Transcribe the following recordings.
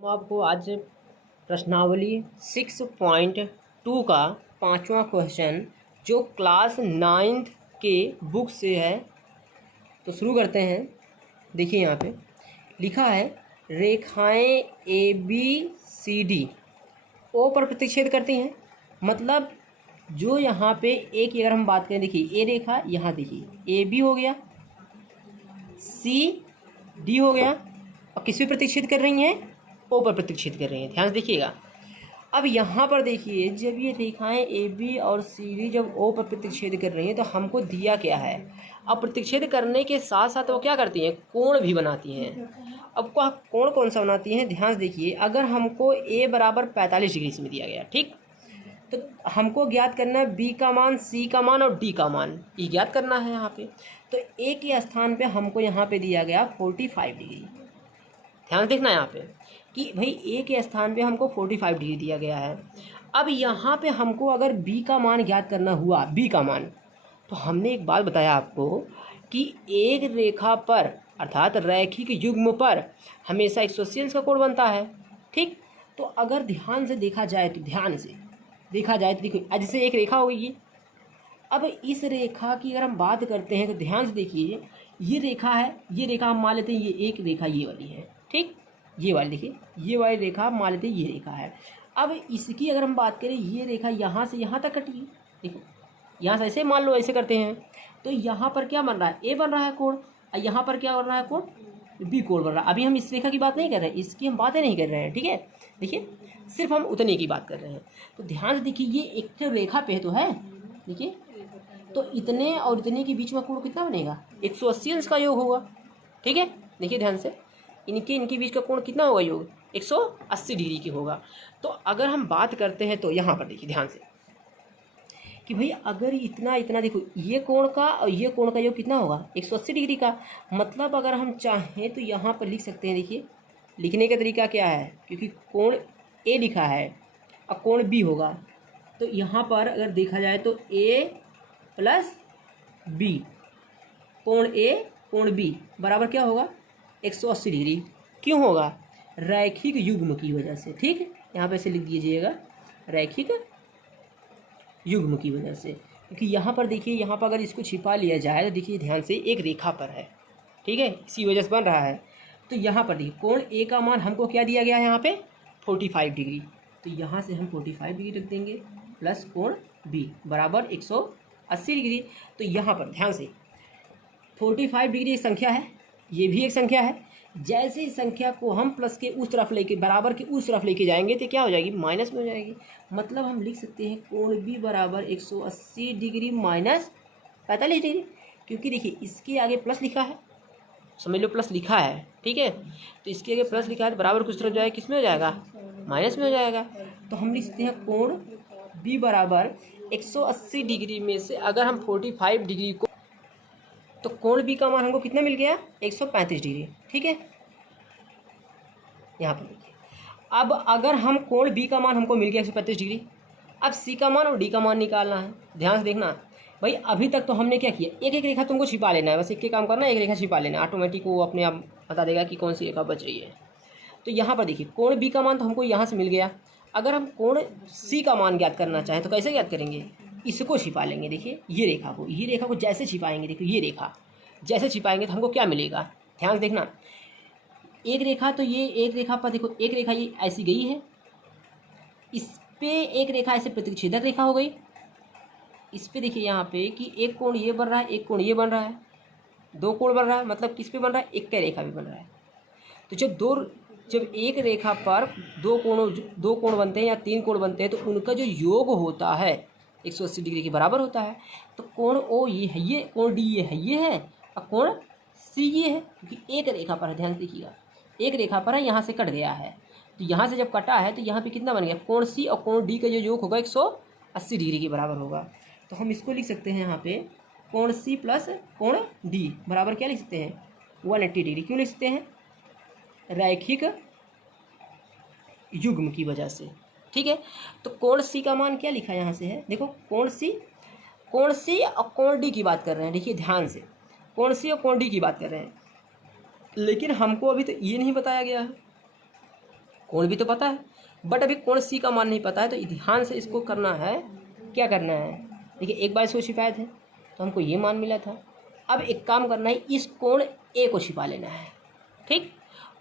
हम आपको आज प्रश्नावली 6.2 का पांचवा क्वेश्चन जो क्लास 9th के बुक से है तो शुरू करते हैं। देखिए यहाँ पे लिखा है रेखाएं A B C D O पर प्रतिच्छेद करती हैं। मतलब जो यहाँ पे ए की अगर हम बात करें, देखिए ए रेखा यहाँ देखिए ए बी हो गया, सी डी हो गया और किस पे प्रतिच्छेद कर रही हैं? ओ पर प्रतिच्छेद कर रही हैं। ध्यान से देखिएगा। अब यहाँ पर देखिए जब ये रेखाएं ए बी और सी डी जब ओ पर प्रतिच्छेद कर रही हैं तो हमको दिया क्या है? अब प्रतिच्छेद करने के साथ साथ वो क्या करती हैं? कोण भी बनाती हैं। अब कोण कौन सा बनाती हैं? ध्यान से देखिए, अगर हमको ए बराबर 45 डिग्री इसमें दिया गया, ठीक, तो हमको ज्ञात करना है बी का मान, सी का मान और डी का मान, ये ज्ञात करना है यहाँ पे। तो ए के स्थान पे हमको यहाँ पे दिया गया 45 डिग्री। ध्यान देखना यहाँ पे कि भाई ए के स्थान पे हमको 45 डिग्री दिया गया है। अब यहाँ पे हमको अगर बी का मान ज्ञात करना हुआ, बी का मान, तो हमने एक बात बताया आपको कि एक रेखा पर अर्थात रैखिक युग्म पर हमेशा 180 अंश का कोण बनता है, ठीक। तो अगर ध्यान से देखा जाए तो देखो जैसे एक रेखा होगी। अब इस रेखा की अगर हम बात करते हैं तो ध्यान से देखिए, ये रेखा है, ये रेखा हम मान लेते हैं ये एक रेखा ये वाली है, ठीक, ये वाली देखिए, ये वाली रेखा मान लेते हैं ये रेखा है। अब इसकी अगर हम बात करें, ये रेखा यहाँ से यहाँ तक कटी है, देखो यहाँ से ऐसे मान लो, ऐसे करते हैं तो यहाँ पर क्या बन रहा है? ए बन रहा है कोण, और यहाँ पर क्या बन रहा है? कोण बी कोण बन रहा है। अभी हम इस रेखा की बात नहीं कर रहे हैं, इसकी हम बातें नहीं कर रहे हैं, ठीक है। देखिए सिर्फ हम उतने की बात कर रहे हैं। तो ध्यान से देखिए, ये एक तो रेखा पे तो है, देखिए, तो इतने और इतने के बीच में कोण कितना बनेगा? 180 अंश का योग होगा, ठीक है। देखिए ध्यान से, इनके बीच का कोण कितना होगा? योग 180 डिग्री की होगा। तो अगर हम बात करते हैं तो यहाँ पर देखिए ध्यान से कि भाई अगर इतना देखो, ये कोण का और ये कोण का योग कितना होगा? 180 डिग्री का। मतलब अगर हम चाहें तो यहाँ पर लिख सकते हैं। देखिए लिखने का तरीका क्या है, क्योंकि कोण ए लिखा है और कोण बी होगा, तो यहाँ पर अगर देखा जाए तो ए प्लस बी, कोण ए कोण बी बराबर क्या होगा? 180 डिग्री। क्यों होगा? रैखिक युग्म की वजह से, ठीक है। यहाँ पे से लिख दीजिएगा रैखिक युग्म की वजह से, क्योंकि यहाँ पर देखिए, यहाँ पर अगर इसको छिपा लिया जाए तो देखिए ध्यान से एक रेखा पर है, ठीक है, इसी वजह से बन रहा है। तो यहाँ पर देखिए कोण ए का मान हमको क्या दिया गया है? यहाँ पे 45 डिग्री। तो यहाँ से हम 45 डिग्री रख देंगे प्लस कोण बी बराबर 180 डिग्री। तो यहाँ पर ध्यान से 45 डिग्री एक संख्या है, ये भी एक संख्या है। जैसे इस संख्या को हम प्लस के उस तरफ लेके, बराबर के उस तरफ लेके जाएंगे तो क्या हो जाएगी? माइनस में हो जाएगी। मतलब हम लिख सकते हैं कोण बी बराबर 180 डिग्री माइनस 45 डिग्री, क्योंकि देखिए इसके आगे प्लस लिखा है, समझ लो प्लस लिखा है, ठीक है। तो इसके आगे प्लस लिखा है तो बराबर कुछ तरफ जाएगा, किस में हो जाएगा? माइनस में हो जाएगा। तो हम लिख सकते हैं कोण बी बराबर 180 डिग्री में से अगर हम 45 डिग्री को, तो कोण बी का मान हमको कितना मिल गया? 135 डिग्री, ठीक है। यहाँ पर देखिए, अब अगर हम कोण बी का मान हमको मिल गया 135 डिग्री, अब सी का मान और डी का मान निकालना है। ध्यान से देखना भाई, अभी तक तो हमने क्या किया, एक एक रेखा तुमको छिपा लेना है, बस एक काम करना है, एक रेखा छिपा लेना है, ऑटोमेटिक वो अपने आप बता देगा कि कौन सी रेखा बच रही है। तो यहाँ पर देखिए कोण बी का मान तो हमको यहाँ से मिल गया। अगर हम कोण सी का मान ज्ञात करना चाहें तो कैसे ज्ञात करेंगे? इसको छिपा लेंगे। देखिए ये रेखा को जैसे छिपाएंगे, देखो ये रेखा जैसे छिपाएंगे तो हमको क्या मिलेगा? ध्यान से देखना, एक रेखा तो ये एक रेखा पर देखो, एक रेखा ये ऐसी गई है, इस पे एक रेखा ऐसे प्रतिच्छेदक रेखा हो गई। इस पे देखिए यहाँ पे कि एक कोण ये बन रहा है, एक कोण ये बन रहा है, दो कोण बन रहा है। मतलब किस पे बन रहा है? एक का रेखा भी बन रहा है। तो जब एक रेखा पर दो कोण बनते हैं या तीन कोण बनते हैं तो उनका जो योग होता है 180 डिग्री के बराबर होता है। तो कोण ओ ये है, ये कोण डी ये है और कोण सी ये है, क्योंकि एक रेखा पर है। ध्यान से देखिएगा, एक रेखा पर है, यहाँ से कट गया है, तो यहाँ से जब कटा है तो यहाँ पे कितना बन गया? कोण सी और कोण डी का जो योग होगा 180 डिग्री के बराबर होगा। तो हम इसको लिख सकते हैं यहाँ पे कोण सी प्लस कोण डी बराबर क्या लिख सकते हैं? 180 डिग्री। क्यों लिख सकते हैं? रैखिक युग्म की वजह से, ठीक है। तो कोण सी का मान क्या लिखा यहाँ से है? देखो कोण सी और कोण डी की बात कर रहे हैं। देखिए ध्यान से, कोण सी और कोण डी की बात कर रहे हैं, लेकिन हमको अभी तो ये नहीं बताया गया है कोण भी तो पता है, बट अभी कोण सी का मान नहीं पता है, तो ध्यान से इसको करना है। क्या करना है, देखिए एक बार इसको छिपाए थे तो हमको ये मान मिला था। अब एक काम करना है, इस कोण ए को छिपा लेना है। ठीक,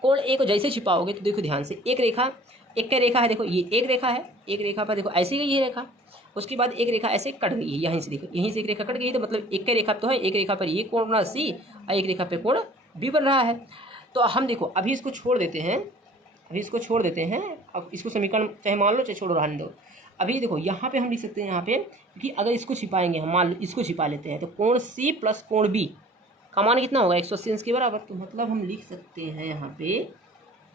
कोण ए को जैसे छिपाओगे तो देखो ध्यान से, एक रेखा, एक क्या रेखा है, देखो ये एक रेखा है, एक रेखा पर देखो ऐसे गई ये रेखा, उसके बाद एक रेखा ऐसे कट गई है, यहीं से देखो यहीं से एक रेखा कट गई है, तो मतलब एक का रेखा तो है, एक रेखा पर ये कोण बना सी और एक रेखा पे कोण बी बन रहा है। तो हम देखो अभी इसको छोड़ देते हैं, अभी इसको छोड़ देते हैं। अब इसको समीकरण चाहे मान लो चाहे छोड़ो, रहने दो। अभी देखो यहाँ पे हम लिख सकते हैं यहाँ पे कि अगर इसको छिपाएंगे, हम मान लो इसको छिपा लेते हैं, तो कोण सी प्लस कोण बी का मान कितना होगा, 180 अंश के बराबर। तो मतलब हम लिख सकते हैं यहाँ पे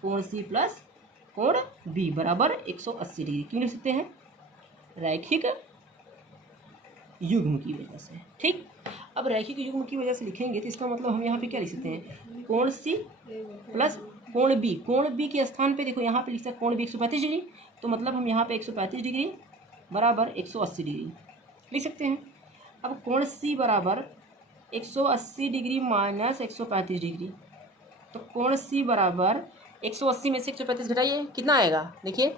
कोण सी प्लस कोण बी बराबर 180 डिग्री। क्यों लिख सकते हैं, रैखिक युग्म की वजह से। ठीक, अब रैखिक युग्म की वजह से लिखेंगे तो इसका मतलब हम यहाँ पे क्या लिख सकते हैं, कोण सी प्लस कोण बी। कोण बी के स्थान पे देखो यहाँ पे लिख सकते हैं कोण बी 135 डिग्री, तो मतलब हम यहाँ पे 135 डिग्री बराबर 180 डिग्री लिख सकते हैं। अब कोण सी बराबर 180 डिग्री माइनस 135 डिग्री, तो कोण सी बराबर 180 में से 135 घटाइए, कितना आएगा, देखिए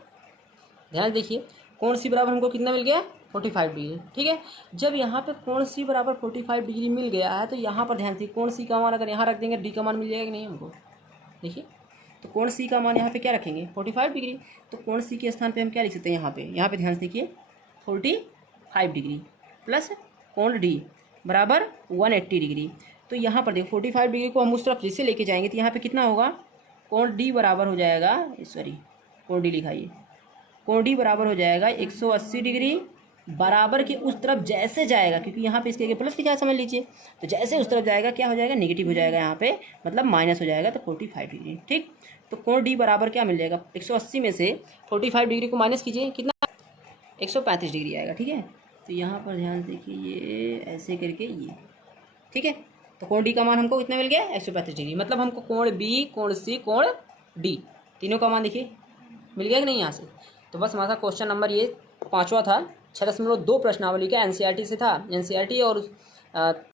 ध्यान देखिए, कोण सी बराबर हमको कितना मिल गया, 45 डिग्री। ठीक है, जब यहाँ पे कोण सी बराबर 45 डिग्री मिल गया है, तो यहाँ पर ध्यान से कोण सी का मान अगर यहाँ रख देंगे, डी का मान मिल जाएगा कि नहीं हमको, देखिए। तो कोण सी का मान यहाँ पे क्या रखेंगे, 45 डिग्री। तो कोण सी के स्थान पे हम क्या लिख सकते हैं, यहाँ पे ध्यान से देखिए 45 डिग्री प्लस कोण डी बराबर 180 डिग्री। तो यहाँ पर देखो 45 डिग्री को हम उस तरफ जैसे लेके जाएंगे तो यहाँ पे कितना होगा, कोण डी बराबर हो जाएगा, सॉरी कोण डी लिखाइए, कोण डी बराबर हो जाएगा 180 डिग्री बराबर के उस तरफ जैसे जाएगा, क्योंकि यहाँ पे इसके आगे प्लस लिखा है समझ लीजिए, तो जैसे उस तरफ जाएगा क्या हो जाएगा, नेगेटिव हो जाएगा, यहाँ पे मतलब माइनस हो जाएगा, तो 45 डिग्री। ठीक, तो कोण डी बराबर क्या मिल जाएगा, 180 में से 45 डिग्री को माइनस कीजिए, कितना 135 डिग्री आएगा। ठीक है, तो यहाँ पर ध्यान देखिए ये ऐसे करके ये, ठीक है, तो कोण डी का मान हमको कितना मिल गया, 135 डिग्री। मतलब हमको कोण बी, कोण सी, कोण डी तीनों का मान देखिए मिल गया कि नहीं यहाँ से। तो बस हमारा क्वेश्चन नंबर ये 5वां था, 6.2 प्रश्नावली का एनसीईआरटी से था, एनसीईआरटी और